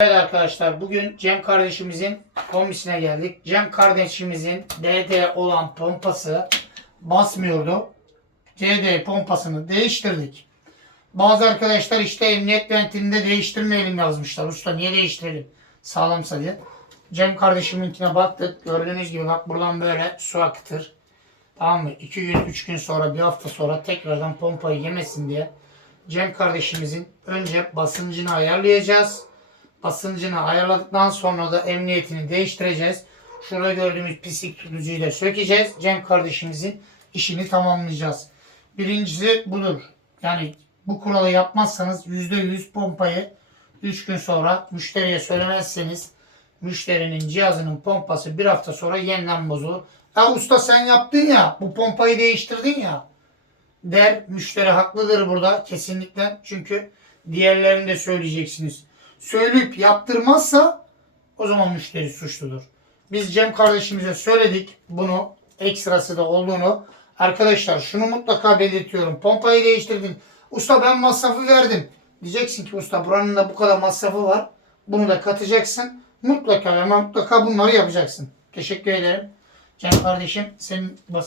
Evet arkadaşlar bugün Cem kardeşimizin kombisine geldik. Cem kardeşimizin DD olan pompası basmıyordu. CD pompasını değiştirdik. Bazı arkadaşlar işte emniyet ventinde değiştirmeyelim yazmışlar. Usta niye değiştirelim? Sağlamsa diye. Cem kardeşiminkine baktık. Gördüğünüz gibi bak buradan böyle su akıtır. Tamam mı? 2 gün, 3 gün sonra, bir hafta sonra tekrardan pompayı yemesin diye Cem kardeşimizin önce basıncını ayarlayacağız. Basıncını ayarladıktan sonra da emniyetini değiştireceğiz. Şurada gördüğümüz pislik tutucuyu da sökeceğiz. Cem kardeşimizin işini tamamlayacağız. Birincisi budur. Yani bu kuralı yapmazsanız %100 pompayı 3 gün sonra müşteriye söylemezseniz müşterinin cihazının pompası bir hafta sonra yeniden bozulur. Ya usta sen yaptın ya bu pompayı değiştirdin ya der. Müşteri haklıdır burada kesinlikle. Çünkü diğerlerini de söyleyeceksiniz. Söyleyip yaptırmazsa o zaman müşteri suçludur. Biz Cem kardeşimize söyledik bunu ekstrası da olduğunu. Arkadaşlar şunu mutlaka belirtiyorum. Pompayı değiştirdin. Usta ben masrafı verdim. Diyeceksin ki usta buranın da bu kadar masrafı var. Bunu da katacaksın. Mutlaka ve mutlaka bunları yapacaksın. Teşekkür ederim. Cem kardeşim senin bas